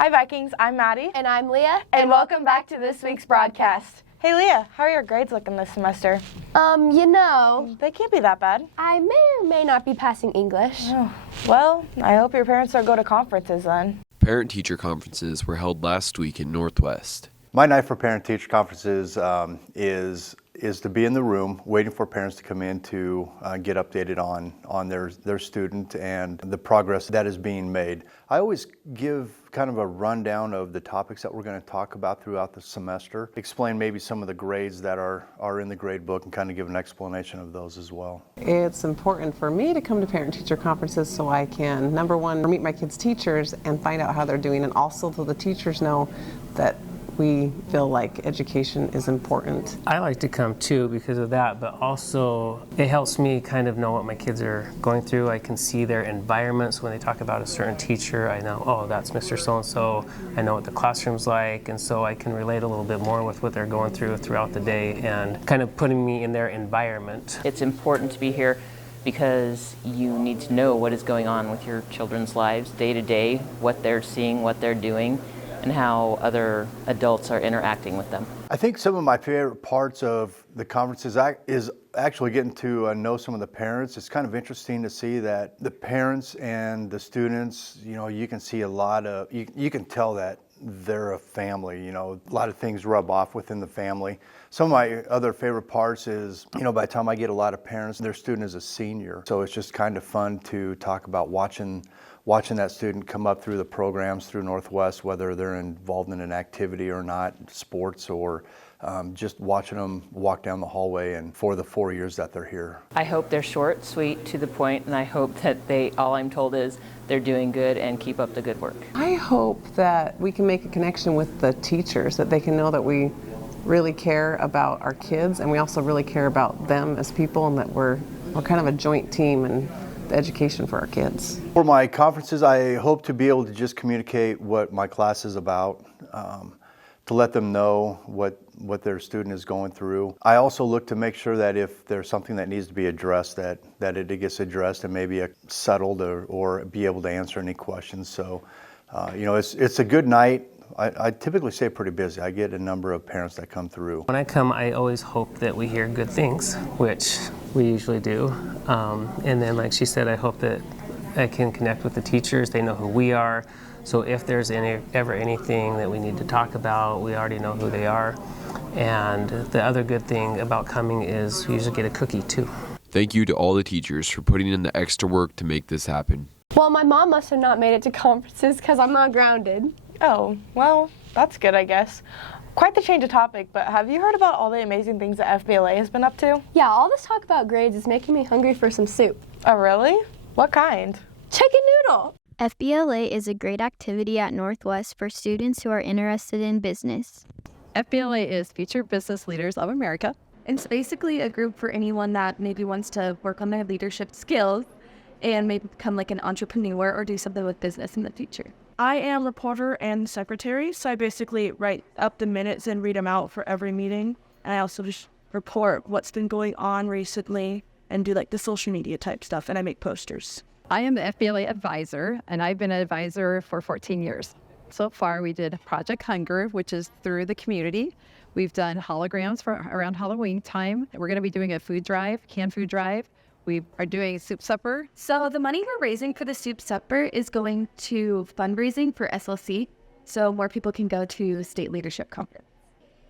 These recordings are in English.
Hi Vikings, I'm Mady. And I'm Leah. And welcome back to this week's broadcast. Hey Leah, how are your grades looking this semester? They can't be that bad. I may or may not be passing English. Oh, well, I hope your parents don't go to conferences then. Parent-teacher conferences were held last week in Northwest. My night for parent-teacher conferences is to be in the room waiting for parents to come in to get updated on their student and the progress that is being made. I always give kind of a rundown of the topics that we're going to talk about throughout the semester, explain maybe some of the grades that are in the grade book and kind of give an explanation of those as well. It's important for me to come to parent-teacher conferences so I can, number one, meet my kids' teachers and find out how they're doing, and also so the teachers know that we feel like education is important. I like to come too because of that, but also it helps me kind of know what my kids are going through. I can see their environments when they talk about a certain teacher. I know, oh, that's Mr. So-and-so. I know what the classroom's like, and so I can relate a little bit more with what they're going through throughout the day and kind of putting me in their environment. It's important to be here because you need to know what is going on with your children's lives day to day, what they're seeing, what they're doing, and how other adults are interacting with them. I think some of my favorite parts of the conferences is actually getting to know some of the parents. It's kind of interesting to see that the parents and the students, you can see a lot of, you can tell that they're a family, a lot of things rub off within the family. Some of my other favorite parts is, by the time I get a lot of parents, their student is a senior. So it's just kind of fun to talk about watching that student come up through the programs through Northwest, whether they're involved in an activity or not, sports, or just watching them walk down the hallway and for the 4 years that they're here. I hope they're short, sweet, to the point, and I hope that all I'm told is they're doing good and keep up the good work. I hope that we can make a connection with the teachers, that they can know that we really care about our kids and we also really care about them as people, and that we're kind of a joint team and the education for our kids. For my conferences, I hope to be able to just communicate what my class is about, to let them know what their student is going through. I also look to make sure that if there's something that needs to be addressed, that it gets addressed and maybe settled or be able to answer any questions. So, it's a good night. I typically stay pretty busy. I get a number of parents that come through. When I come, I always hope that we hear good things, which we usually do. And then, like she said, I hope that I can connect with the teachers. They know who we are. So if there's ever anything that we need to talk about, we already know who they are. And the other good thing about coming is we usually get a cookie too. Thank you to all the teachers for putting in the extra work to make this happen. Well, my mom must have not made it to conferences because I'm not grounded. Oh, well, that's good, I guess. Quite the change of topic, but have you heard about all the amazing things that FBLA has been up to? Yeah, all this talk about grades is making me hungry for some soup. Oh, really? What kind? Chicken noodle! FBLA is a great activity at Northwest for students who are interested in business. FBLA is Future Business Leaders of America. It's basically a group for anyone that maybe wants to work on their leadership skills and maybe become like an entrepreneur or do something with business in the future. I am reporter and secretary, so I basically write up the minutes and read them out for every meeting. And I also just report what's been going on recently and do like the social media type stuff, and I make posters. I am the FBLA advisor, and I've been an advisor for 14 years. So far, we did Project Hunger, which is through the community. We've done holograms for around Halloween time. We're going to be doing a food drive, canned food drive. We are doing soup supper. So the money we're raising for the soup supper is going to fundraising for SLC, so more people can go to State Leadership Conference.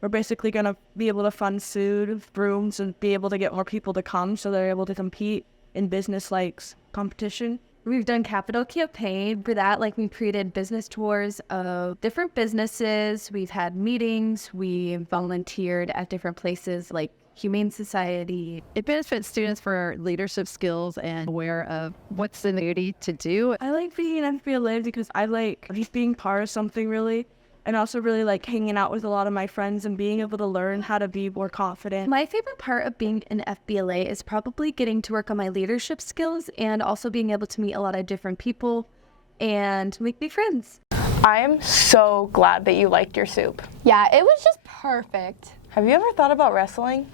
We're basically going to be able to fund food, rooms, and be able to get more people to come so they're able to compete in business-like competition. We've done capital campaign for that, like we've created business tours of different businesses. We've had meetings. We volunteered at different places like Humane Society. It benefits students for leadership skills and aware of what's in the duty to do. I like being in FBLA because I like just being part of something really, and also really like hanging out with a lot of my friends and being able to learn how to be more confident. My favorite part of being in FBLA is probably getting to work on my leadership skills and also being able to meet a lot of different people and make new friends. I am so glad that you liked your soup. Yeah, it was just perfect. Have you ever thought about wrestling?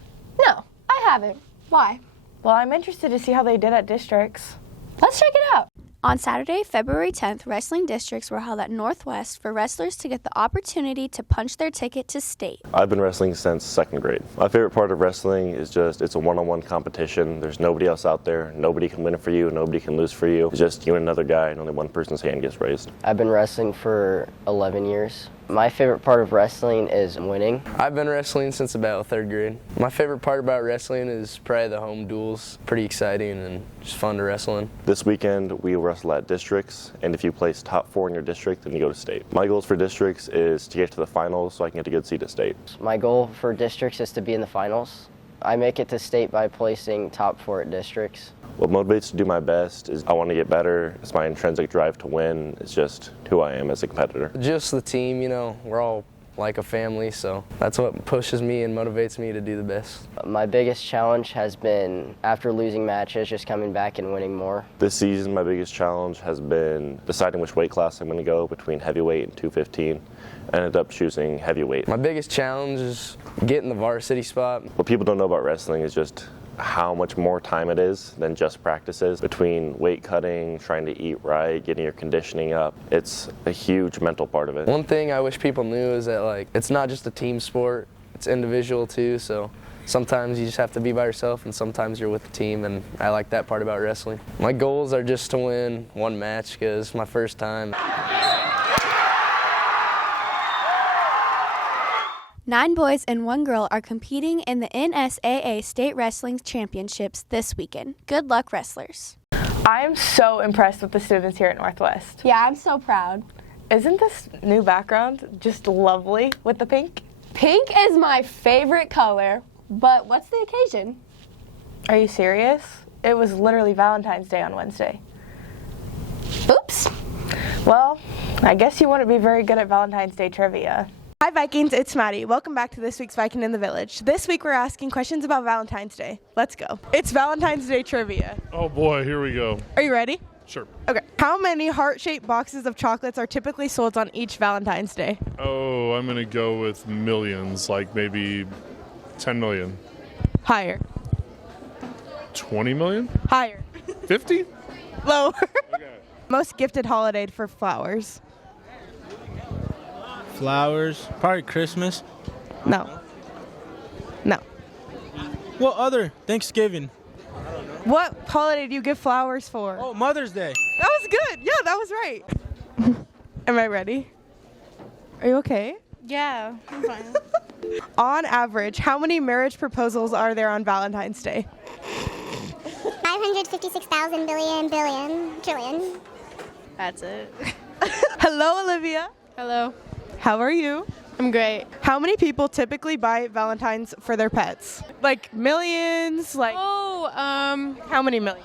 No, I haven't. Why? Well, I'm interested to see how they did at districts. Let's check it out. On Saturday, February 10th, wrestling districts were held at Northwest for wrestlers to get the opportunity to punch their ticket to state. I've been wrestling since second grade. My favorite part of wrestling is just it's a one-on-one competition. There's nobody else out there. Nobody can win for you. Nobody can lose for you. It's just you and another guy, and only one person's hand gets raised. I've been wrestling for 11 years. My favorite part of wrestling is winning. I've been wrestling since about third grade. My favorite part about wrestling is probably the home duels. Pretty exciting and just fun to wrestle in. This weekend we wrestle at districts, and if you place top 4 in your district, then you go to state. My goals for districts is to get to the finals so I can get a good seat at state. My goal for districts is to be in the finals. I make it to state by placing top 4 at districts. What motivates to do my best is I want to get better. It's my intrinsic drive to win. It's just who I am as a competitor. Just the team, you know, we're all like a family, so that's what pushes me and motivates me to do the best. My biggest challenge has been, after losing matches, just coming back and winning more. This season, my biggest challenge has been deciding which weight class I'm going to go between heavyweight and 215. I ended up choosing heavyweight. My biggest challenge is getting the varsity spot. What people don't know about wrestling is just how much more time it is than just practices. Between weight cutting, trying to eat right, getting your conditioning up, it's a huge mental part of it. One thing I wish people knew is that it's not just a team sport, it's individual too, so sometimes you just have to be by yourself and sometimes you're with the team, and I like that part about wrestling. My goals are just to win one match because it's my first time. 9 boys and 1 girl are competing in the NSAA State Wrestling Championships this weekend. Good luck, wrestlers. I am so impressed with the students here at Northwest. Yeah, I'm so proud. Isn't this new background just lovely with the pink? Pink is my favorite color, but what's the occasion? Are you serious? It was literally Valentine's Day on Wednesday. Oops. Well, I guess you wouldn't be very good at Valentine's Day trivia. Hi Vikings, it's Mady. Welcome back to this week's Viking in the Village. This week we're asking questions about Valentine's Day. Let's go. It's Valentine's Day trivia. Oh boy, here we go. Are you ready? Sure. Okay. How many heart-shaped boxes of chocolates are typically sold on each Valentine's Day? Oh, I'm going to go with millions, like maybe 10 million. Higher. 20 million? Higher. 50? Lower. Okay. Most gifted holiday for flowers? Flowers, probably Christmas. No. No. What other? Thanksgiving. What holiday do you give flowers for? Oh, Mother's Day. That was good. Yeah, that was right. Am I ready? Are you okay? Yeah, I'm fine. On average, how many marriage proposals are there on Valentine's Day? 556,000 billion trillion. That's it. Hello, Olivia. Hello. How are you? I'm great. How many people typically buy Valentines for their pets? Like millions? Like how many million?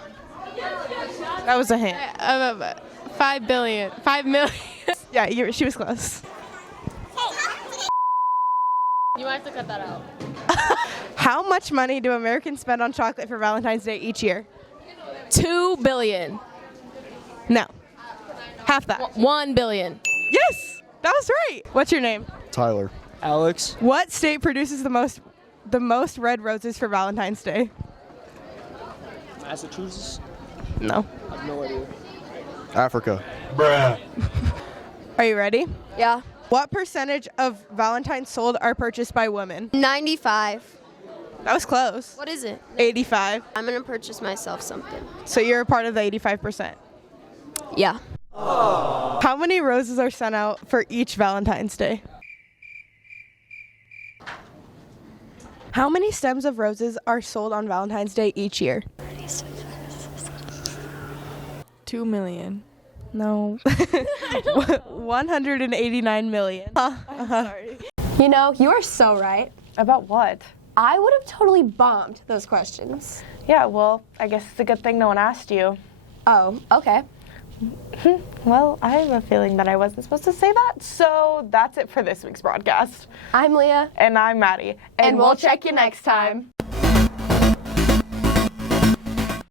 That was a hint. 5 billion. 5 million. Yeah, she was close. You might have to cut that out. How much money do Americans spend on chocolate for Valentine's Day each year? 2 billion. No. Half that. 1 billion. Yes! That was right. What's your name? Tyler. Alex. What state produces the most red roses for Valentine's Day? Massachusetts. No. I have no idea. Africa. Bruh. Are you ready? Yeah. What percentage of Valentines sold are purchased by women? 95. That was close. What is it? 85. I'm going to purchase myself something. So you're a part of the 85%. Yeah. How many roses are sent out for each Valentine's Day? How many stems of roses are sold on Valentine's Day each year? 2 million. No. 189 million. I'm sorry. You know, you are so right. About what? I would have totally bombed those questions. Yeah, well, I guess it's a good thing no one asked you. Oh, okay. Well, I have a feeling that I wasn't supposed to say that, so that's it for this week's broadcast. I'm Leah. And I'm Mady. And we'll check you next time.